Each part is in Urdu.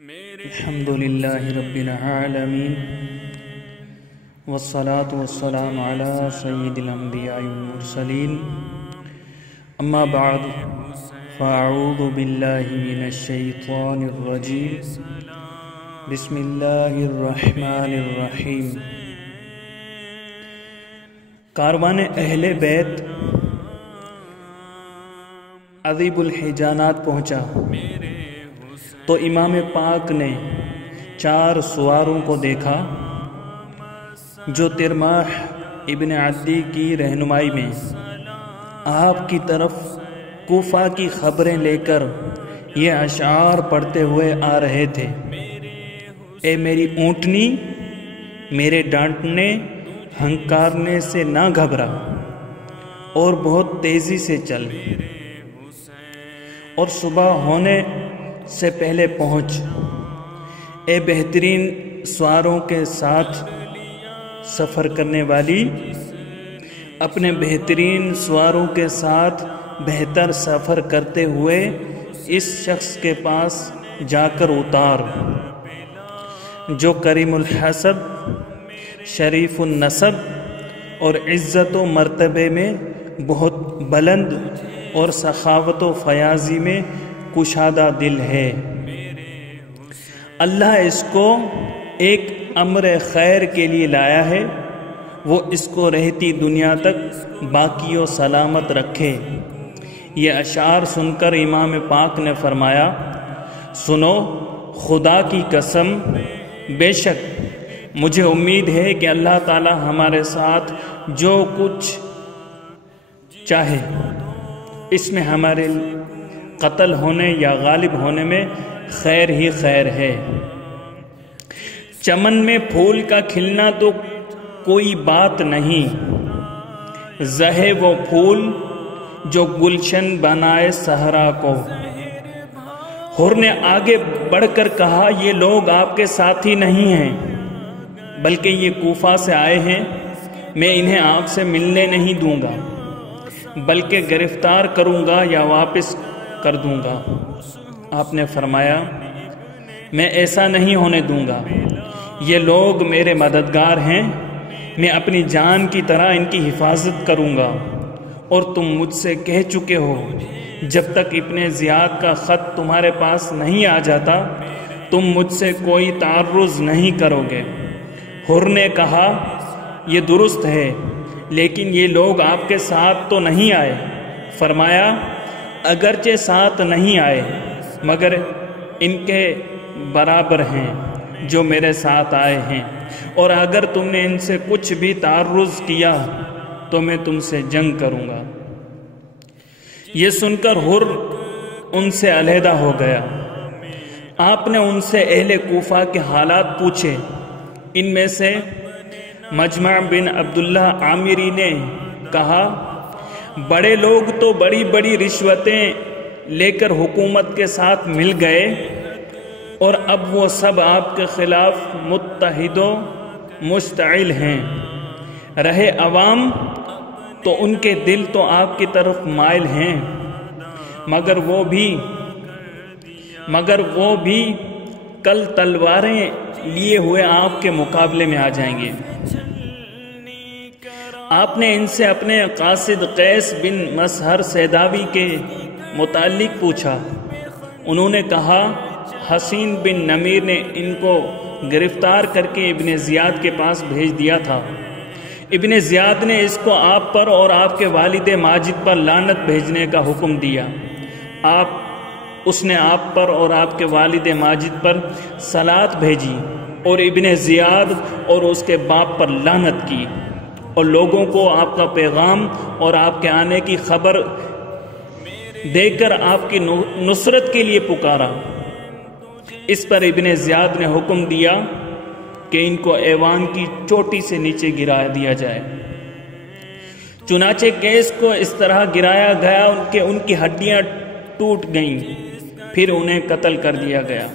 الحمد للہ رب العالمین والصلاة والسلام علی سید الانبیاء والمرسلین اما بعد فاعوذ باللہ من الشیطان الرجیم بسم اللہ الرحمن الرحیم۔ کاروان اہل بیت عذیب الحجانات پہنچا تو امام پاک نے 4 سواروں کو دیکھا جو ترماح ابن عدی کی رہنمائی میں آپ کی طرف کوفہ کی خبریں لے کر یہ اشعار پڑھتے ہوئے آ رہے تھے: اے میری اونٹنی، میرے ڈانٹنے ہنکارنے سے نہ گھبرا اور بہت تیزی سے چل، اور صبح ہونے سے پہلے پہنچ۔ اے بہترین سواروں کے ساتھ سفر کرنے والی، اپنے بہترین سواروں کے ساتھ بہتر سفر کرتے ہوئے اس شخص کے پاس جا کر اتار جو کریم الحسب، شریف النسب اور عزت و مرتبے میں بہت بلند اور سخاوت و فیاضی میں کشادہ دل ہے۔ اللہ اس کو ایک امر خیر کے لیے لایا ہے، وہ اس کو رہتی دنیا تک باقی و سلامت رکھے۔ یہ اشعار سن کر امام پاک نے فرمایا: سنو، خدا کی قسم، بے شک مجھے امید ہے کہ اللہ تعالی ہمارے ساتھ جو کچھ چاہے اس میں ہمارے قتل ہونے یا غالب ہونے میں خیر ہی خیر ہے۔ چمن میں پھول کا کھلنا تو کوئی بات نہیں، زہے وہ پھول جو گلشن بنائے صحرا کو۔ حر نے آگے بڑھ کر کہا: یہ لوگ آپ کے ساتھی نہیں ہیں، بلکہ یہ کوفہ سے آئے ہیں، میں انہیں آپ سے ملنے نہیں دوں گا، بلکہ گرفتار کروں گا یا واپس کر دوں گا۔ آپ نے فرمایا: میں ایسا نہیں ہونے دوں گا، یہ لوگ میرے مددگار ہیں، میں اپنی جان کی طرح ان کی حفاظت کروں گا، اور تم مجھ سے کہہ چکے ہو جب تک ابن زیاد کا خط تمہارے پاس نہیں آ جاتا تم مجھ سے کوئی تعرض نہیں کرو گے۔ حر نے کہا: یہ درست ہے، لیکن یہ لوگ آپ کے ساتھ تو نہیں آئے۔ فرمایا: اگرچہ ساتھ نہیں آئے مگر ان کے برابر ہیں جو میرے ساتھ آئے ہیں، اور اگر تم نے ان سے کچھ بھی تعرض کیا تو میں تم سے جنگ کروں گا۔ یہ سن کر حر ان سے علیحدہ ہو گیا۔ آپ نے ان سے اہل کوفہ کے حالات پوچھے۔ ان میں سے مجمع بن عبداللہ عامری نے کہا: بڑے لوگ تو بڑی بڑی رشوتیں لے کر حکومت کے ساتھ مل گئے، اور اب وہ سب آپ کے خلاف متحد و مشتعل ہیں۔ رہے عوام تو ان کے دل تو آپ کی طرف مائل ہیں، مگر وہ بھی کل تلواریں لیے ہوئے آپ کے مقابلے میں آ جائیں گے۔ آپ نے ان سے اپنے قاصد قیس بن مسہر سیداوی کے متعلق پوچھا۔ انہوں نے کہا: حسین بن نمیر نے ان کو گرفتار کر کے ابن زیاد کے پاس بھیج دیا تھا۔ ابن زیاد نے اس کو آپ پر اور آپ کے والد ماجد پر لعنت بھیجنے کا حکم دیا۔ اس نے آپ پر اور آپ کے والد ماجد پر صلات بھیجی، اور ابن زیاد اور اس کے باپ پر لعنت کی، اور لوگوں کو آپ کا پیغام اور آپ کے آنے کی خبر دے کر آپ کی نصرت کے لیے پکارا۔ اس پر ابن زیاد نے حکم دیا کہ ان کو ایوان کی چوٹی سے نیچے گرا دیا جائے۔ چنانچہ کیس کو اس طرح گرایا گیا کہ ان کی ہڈیاں ٹوٹ گئیں، پھر انہیں قتل کر دیا گیا۔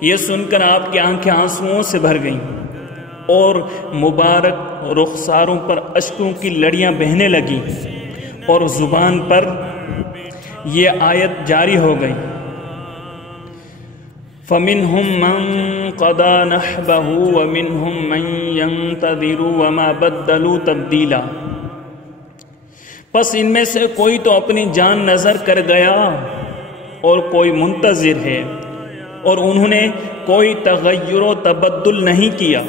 یہ سن کر آپ کی آنکھیں آنسوؤں سے بھر گئیں، اور مبارک رخساروں پر اشکوں کی لڑیاں بہنے لگیں، اور زبان پر یہ آیت جاری ہو گئی: فَمِنْهُمْ مَنْ قَضَى نَحْبَهُ وَمِنْهُمْ مَنْ يَنْتَظِرُ وَمَا بَدَّلُوا تَبْدِيلًا۔ پس ان میں سے کوئی تو اپنی جان نظر کر گیا اور کوئی منتظر ہے، اور انہوں نے کوئی تغیر و تبدل نہیں کیا۔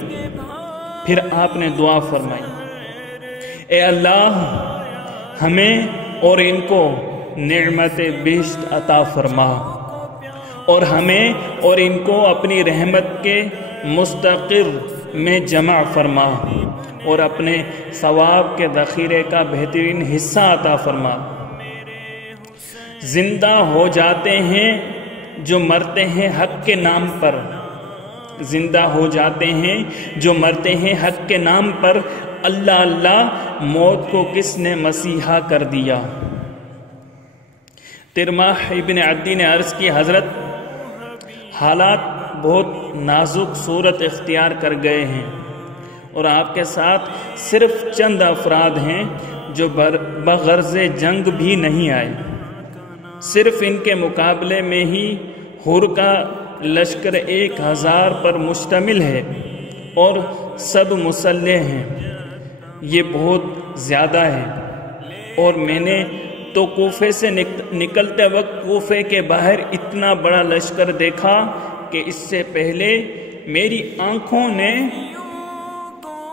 پھر آپ نے دعا فرمائی، اے اللہ ہمیں اور ان کو نعمت بہشت عطا فرما، اور ہمیں اور ان کو اپنی رحمت کے مستقر میں جمع فرما، اور اپنے ثواب کے ذخیرے کا بہترین حصہ عطا فرما۔ زندہ ہو جاتے ہیں جو مرتے ہیں حق کے نام پر، زندہ ہو جاتے ہیں جو مرتے ہیں حق کے نام پر، اللہ اللہ موت کو کس نے مسیحا کر دیا۔ ترماح ابن عدی نے عرض کی، حضرت حالات بہت نازک صورت اختیار کر گئے ہیں، اور آپ کے ساتھ صرف چند افراد ہیں جو بغرض جنگ بھی نہیں آئے۔ صرف ان کے مقابلے میں ہی حر کا لشکر 1000 پر مشتمل ہے اور سب مسلح ہیں، یہ بہت زیادہ ہے۔ اور میں نے تو کوفے سے نکلتے وقت کوفے کے باہر اتنا بڑا لشکر دیکھا کہ اس سے پہلے میری آنکھوں نے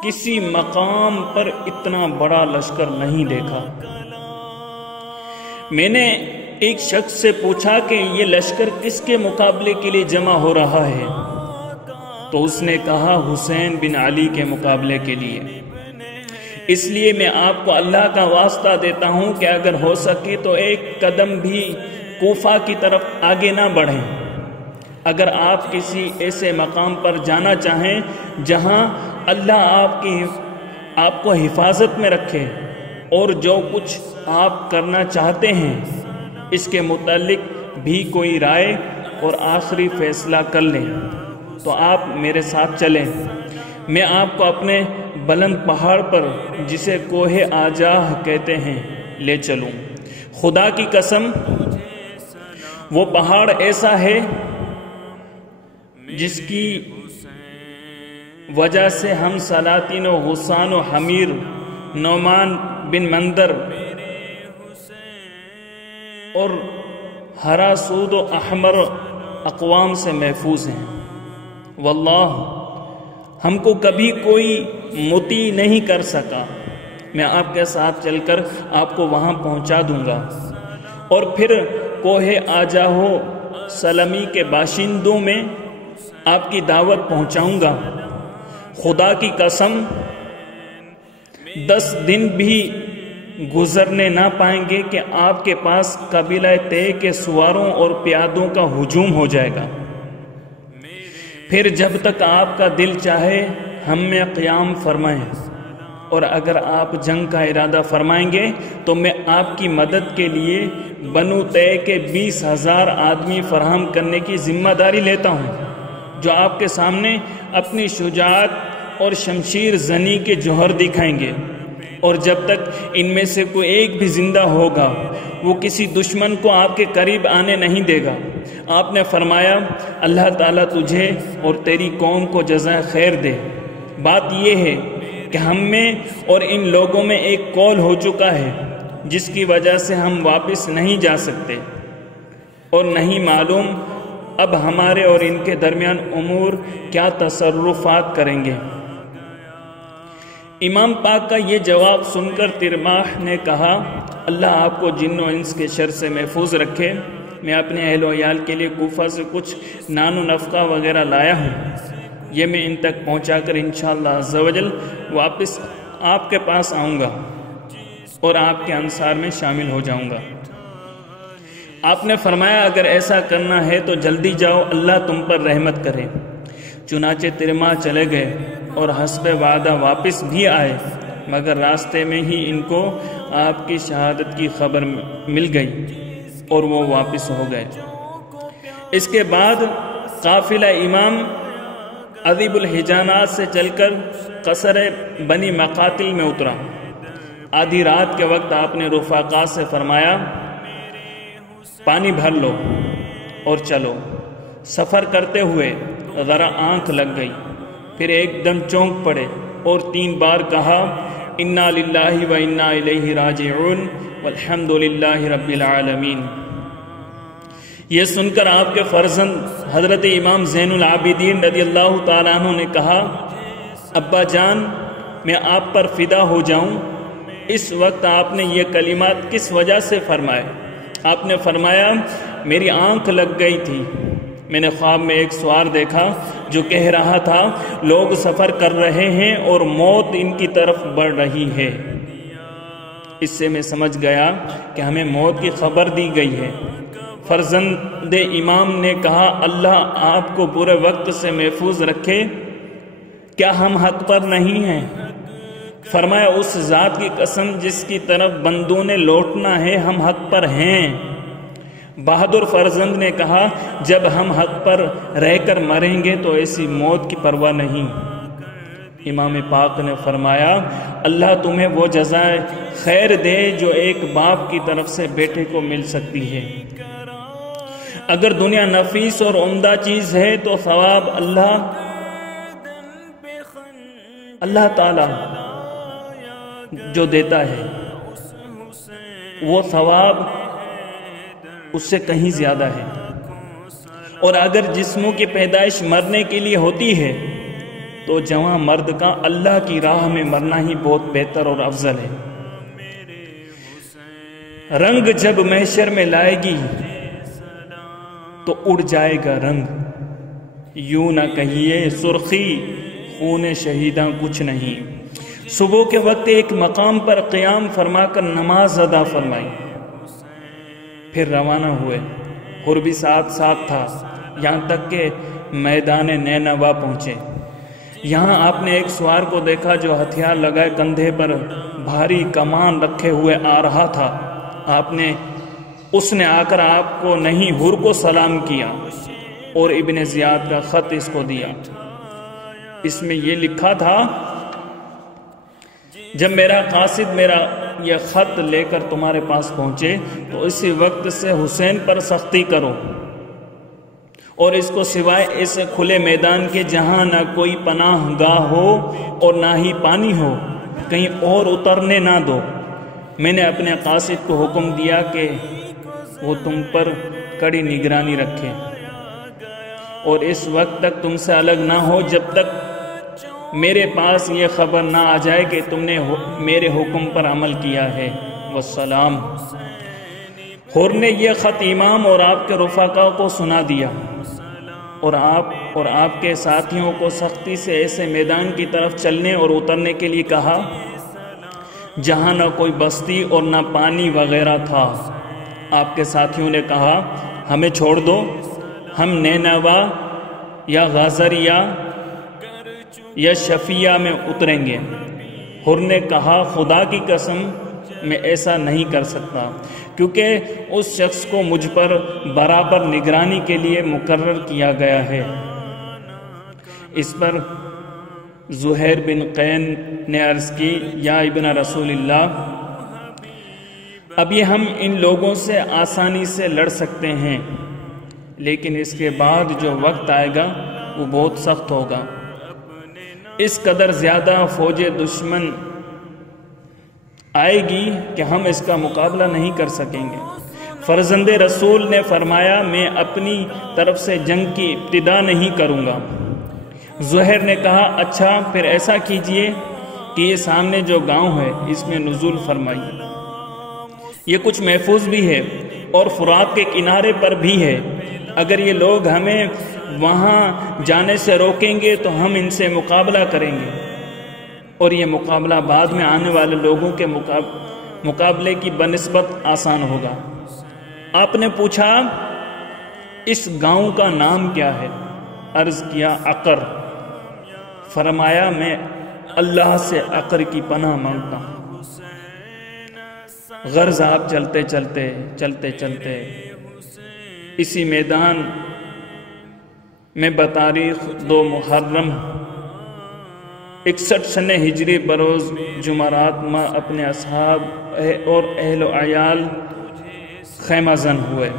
کسی مقام پر اتنا بڑا لشکر نہیں دیکھا۔ میں نے ایک شخص سے پوچھا کہ یہ لشکر کس کے مقابلے کے لیے جمع ہو رہا ہے؟ تو اس نے کہا حسین بن علی کے مقابلے کے لیے۔ اس لیے میں آپ کو اللہ کا واسطہ دیتا ہوں کہ اگر ہو سکے تو ایک قدم بھی کوفہ کی طرف آگے نہ بڑھیں۔ اگر آپ کسی ایسے مقام پر جانا چاہیں جہاں اللہ آپ کو حفاظت میں رکھے، اور جو کچھ آپ کرنا چاہتے ہیں اس کے متعلق بھی کوئی رائے اور آخری فیصلہ کر لیں، تو آپ میرے ساتھ چلیں۔ میں آپ کو اپنے بلند پہاڑ پر، جسے کوہ آجاہ کہتے ہیں، لے چلوں۔ خدا کی قسم وہ پہاڑ ایسا ہے جس کی وجہ سے ہم سلاطین و غسان و حمیر، نعمان بن مندر اور ہرا سود و احمر اقوام سے محفوظ ہیں۔ واللہ ہم کو کبھی کوئی مطیع نہیں کر سکا۔ میں آپ کے ساتھ چل کر آپ کو وہاں پہنچا دوں گا، اور پھر کوہ آجاہو سلمی کے باشندوں میں آپ کی دعوت پہنچاؤں گا۔ خدا کی قسم 10 دن بھی گزرنے نہ پائیں گے کہ آپ کے پاس قبیلہ طے کے سواروں اور پیادوں کا ہجوم ہو جائے گا۔ پھر جب تک آپ کا دل چاہے ہم میں قیام فرمائیں، اور اگر آپ جنگ کا ارادہ فرمائیں گے تو میں آپ کی مدد کے لیے بنو طے کے 20,000 آدمی فراہم کرنے کی ذمہ داری لیتا ہوں، جو آپ کے سامنے اپنی شجاعت اور شمشیر زنی کے جوہر دکھائیں گے، اور جب تک ان میں سے کوئی ایک بھی زندہ ہوگا وہ کسی دشمن کو آپ کے قریب آنے نہیں دے گا۔ آپ نے فرمایا، اللہ تعالیٰ تجھے اور تیری قوم کو جزائے خیر دے۔ بات یہ ہے کہ ہم میں اور ان لوگوں میں ایک قول ہو چکا ہے جس کی وجہ سے ہم واپس نہیں جا سکتے، اور نہیں معلوم اب ہمارے اور ان کے درمیان امور کیا تصرفات کریں گے۔ امام پاک کا یہ جواب سن کر ترماح نے کہا، اللہ آپ کو جن و انس کے شر سے محفوظ رکھے۔ میں اپنے اہل و عیال کے لیے کوفہ سے کچھ نان و نفقہ وغیرہ لایا ہوں، یہ میں ان تک پہنچا کر انشاءاللہ عز و جل واپس آپ کے پاس آؤں گا اور آپ کے انصار میں شامل ہو جاؤں گا۔ آپ نے فرمایا، اگر ایسا کرنا ہے تو جلدی جاؤ، اللہ تم پر رحمت کرے۔ چنانچہ ترماح چلے گئے اور حسب وعدہ واپس بھی آئے، مگر راستے میں ہی ان کو آپ کی شہادت کی خبر مل گئی اور وہ واپس ہو گئے۔ اس کے بعد قافلہ امام عذیب الحجانات سے چل کر قصر بنی مقاتل میں اترا۔ آدھی رات کے وقت آپ نے رفاقا سے فرمایا، پانی بھر لو اور چلو۔ سفر کرتے ہوئے ذرا آنکھ لگ گئی، پھر ایک دم چونک پڑے اور 3 بار کہا انا للہ و انا الیہ راجعون والحمد للہ رب العالمین۔ یہ سن کر آپ کے فرزند حضرت امام زین العابدین رضی اللہ تعالیٰ عنہ نے کہا ابا جان میں آپ پر فدا ہو جاؤں، اس وقت آپ نے یہ کلمات کس وجہ سے فرمائے؟ آپ نے فرمایا میری آنکھ لگ گئی تھی، میں نے خواب میں ایک سوار دیکھا جو کہہ رہا تھا لوگ سفر کر رہے ہیں اور موت ان کی طرف بڑھ رہی ہے۔ اس سے میں سمجھ گیا کہ ہمیں موت کی خبر دی گئی ہے۔ فرزند امام نے کہا اللہ آپ کو برے وقت سے محفوظ رکھے، کیا ہم حق پر نہیں ہیں؟ فرمایا اس ذات کی قسم جس کی طرف بندوں نے لوٹنا ہے ہم حق پر ہیں۔ بہادر فرزند نے کہا جب ہم حق پر رہ کر مریں گے تو ایسی موت کی پرواہ نہیں۔ امام پاک نے فرمایا اللہ تمہیں وہ جزائے خیر دے جو ایک باپ کی طرف سے بیٹے کو مل سکتی ہے۔ اگر دنیا نفیس اور عمدہ چیز ہے تو ثواب اللہ تعالی جو دیتا ہے وہ ثواب اس سے کہیں زیادہ ہے، اور اگر جسموں کی پیدائش مرنے کے لیے ہوتی ہے تو جوان مرد کا اللہ کی راہ میں مرنا ہی بہت بہتر اور افضل ہے۔ رنگ جب محشر میں لائے گی تو اڑ جائے گا رنگ، یوں نہ کہیے سرخی خون شہیداں کچھ نہیں۔ صبح کے وقت ایک مقام پر قیام فرما کر نماز ادا فرمائی، پھر روانہ ہوئے۔ اور بھی ساتھ تھا یہاں تک کہ میدان نینوا پہنچے۔ یہاں آپ نے ایک سوار کو دیکھا جو ہتھیار لگائے کندھے پر بھاری کمان رکھے ہوئے آ رہا تھا۔ اس نے آ کر آپ کو نہیں حر کو سلام کیا اور ابن زیاد کا خط اس کو دیا۔ اس میں یہ لکھا تھا جب میرا قاصد میرا یہ خط لے کر تمہارے پاس پہنچے تو اسی وقت سے حسین پر سختی کرو، اور اس کو سوائے اس کھلے میدان کے جہاں نہ کوئی پناہ گاہ ہو اور نہ ہی پانی ہو کہیں اور اترنے نہ دو۔ میں نے اپنے قاصد کو حکم دیا کہ وہ تم پر کڑی نگرانی رکھے اور اس وقت تک تم سے الگ نہ ہو جب تک میرے پاس یہ خبر نہ آ جائے کہ تم نے میرے حکم پر عمل کیا ہے۔ والسلام۔ حر نے یہ خط امام اور آپ کے رفقا کو سنا دیا اور آپ کے ساتھیوں کو سختی سے ایسے میدان کی طرف چلنے اور اترنے کے لیے کہا جہاں نہ کوئی بستی اور نہ پانی وغیرہ تھا۔ آپ کے ساتھیوں نے کہا ہمیں چھوڑ دو، ہم نینوا یا غازریہ یا شفیہ میں اتریں گے۔ حر نے کہا خدا کی قسم میں ایسا نہیں کر سکتا، کیونکہ اس شخص کو مجھ پر برابر نگرانی کے لیے مقرر کیا گیا ہے۔ اس پر زہیر بن قین نے عرض کی یا ابن رسول اللہ، ابھی ہم ان لوگوں سے آسانی سے لڑ سکتے ہیں، لیکن اس کے بعد جو وقت آئے گا وہ بہت سخت ہوگا۔ اس قدر زیادہ فوج دشمن آئے گی کہ ہم اس کا مقابلہ نہیں کر سکیں گے۔ فرزند رسول نے فرمایا میں اپنی طرف سے جنگ کی ابتدا نہیں کروں گا۔ زہیر نے کہا اچھا پھر ایسا کیجئے کہ یہ سامنے جو گاؤں ہے اس میں نزول فرمائیے، یہ کچھ محفوظ بھی ہے اور فرات کے کنارے پر بھی ہے، اگر یہ لوگ ہمیں وہاں جانے سے روکیں گے تو ہم ان سے مقابلہ کریں گے، اور یہ مقابلہ بعد میں آنے والے لوگوں کے مقابلے کی بنسبت آسان ہوگا۔ آپ نے پوچھا اس گاؤں کا نام کیا ہے؟ عرض کیا عقر۔ فرمایا میں اللہ سے عقر کی پناہ مانگتا ہوں۔ غرض آپ چلتے چلتے اسی میدان میں بتاریخ 2 محرم 61 سنہ ہجری بروز جمعرات میں اپنے اصحاب اور اہل و عیال خیمہ زن ہوئے۔